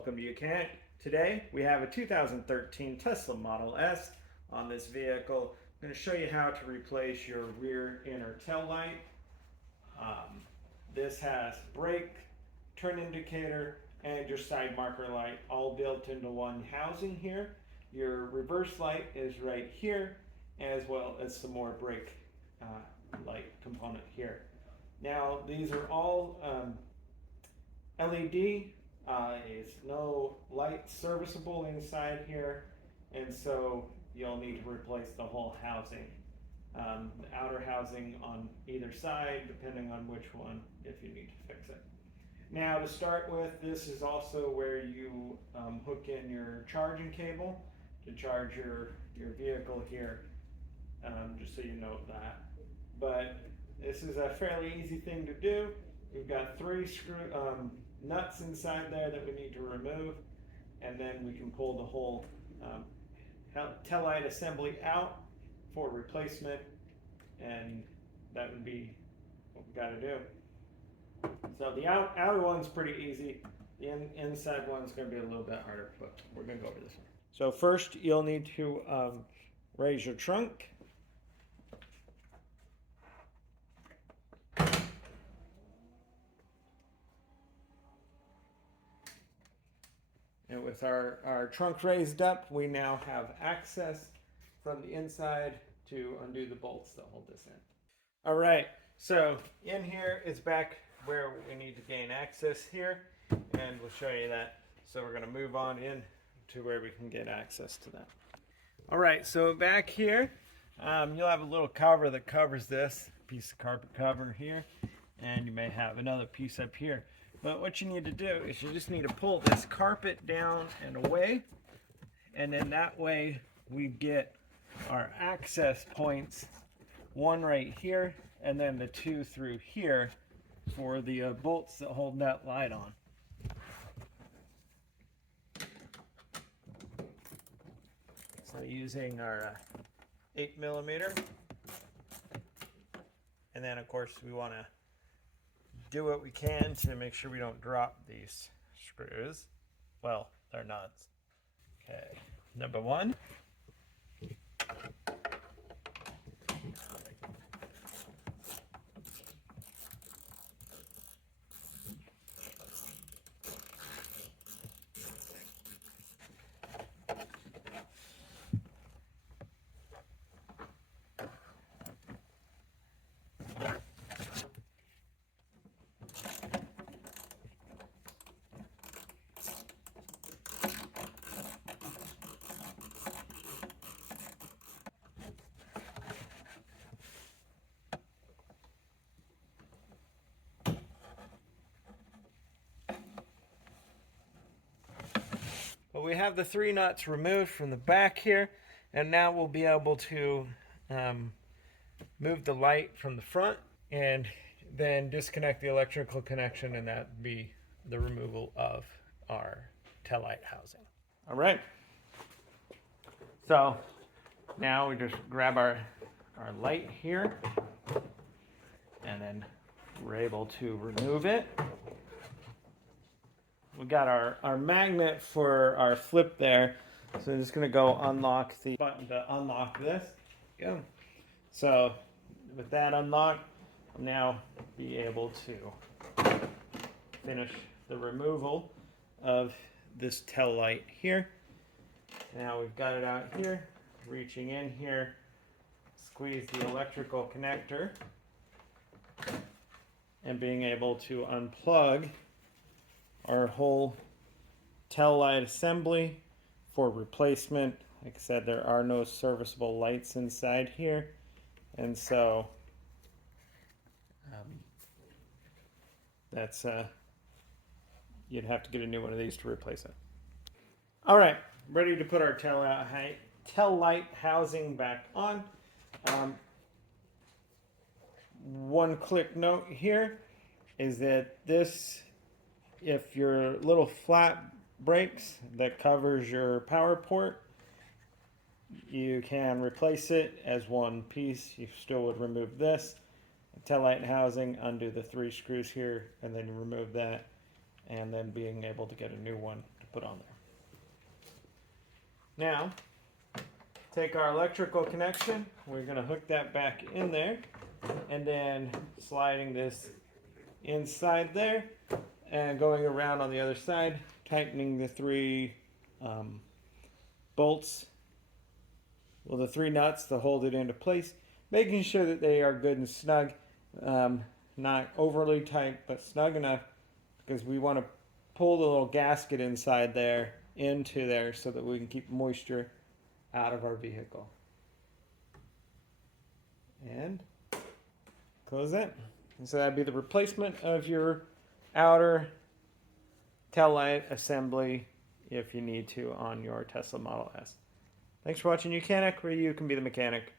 welcome to UCANT. Today we have a 2013 Tesla Model S on this vehicle. I'm going to show you how to replace your rear inner tail light. This has brake, turn indicator, and your side marker light all built into one housing here. Your reverse light is right here, as well as some more brake light component here. Now these are all LED. Is no light serviceable inside here, and so you'll need to replace the whole housing. The outer housing on either side, depending on which one, if you need to fix it. Now to start with, this is also where you hook in your charging cable to charge your vehicle here, just so you note that. But this is a fairly easy thing to do. We've got three nuts inside there that we need to remove, and then we can pull the whole tail light assembly out for replacement, and that would be what we got to do. So the outer one's pretty easy. The inside one's going to be a little bit harder, but we're going to go over this one. So first you'll need to raise your trunk. And with our trunk raised up, we now have access from the inside to undo the bolts that hold this in. All right, so in here is back where we need to gain access here, and we'll show you that. So we're gonna move on in to where we can get access to that. All right, so back here, you'll have a little cover that covers this piece of carpet cover here, and you may have another piece up here. But what you need to do is you just need to pull this carpet down and away, and then that way we get our access points, one right here and then the two through here for the bolts that hold that light on. So using our 8mm, and then of course we want to do what we can to make sure we don't drop these screws. Well, they're nuts. Okay, number one. Well, we have the three nuts removed from the back here, and now we'll be able to move the light from the front and then disconnect the electrical connection, and that would be the removal of our tail light housing. All right. So now we just grab our light here, and then we're able to remove it. We got our magnet for our flip there, so I'm just going to go unlock the button to unlock this. Go. So with that unlocked, I'll now be able to finish the removal of this tail light here. Now we've got it out here, reaching in here, squeeze the electrical connector, and being able to unplug our whole tail light assembly for replacement. Like I said, there are no serviceable lights inside here, and so that's you'd have to get a new one of these to replace it. All right, ready to put our tail light housing back on. One quick note here is that this, if your little flat breaks that covers your power port, you can replace it as one piece. You still would remove this tail light housing, undo the three screws here, and then you remove that, and then being able to get a new one to put on there. Now, take our electrical connection. We're going to hook that back in there, and then sliding this inside there and going around on the other side, tightening the three bolts, well, the three nuts to hold it into place, making sure that they are good and snug, not overly tight, but snug enough, because we want to pull the little gasket inside there into there so that we can keep moisture out of our vehicle. And close it. And so that'd be the replacement of your outer tail light assembly if you need to on your Tesla Model S. Thanks for watching Mechanic, where you can be the mechanic.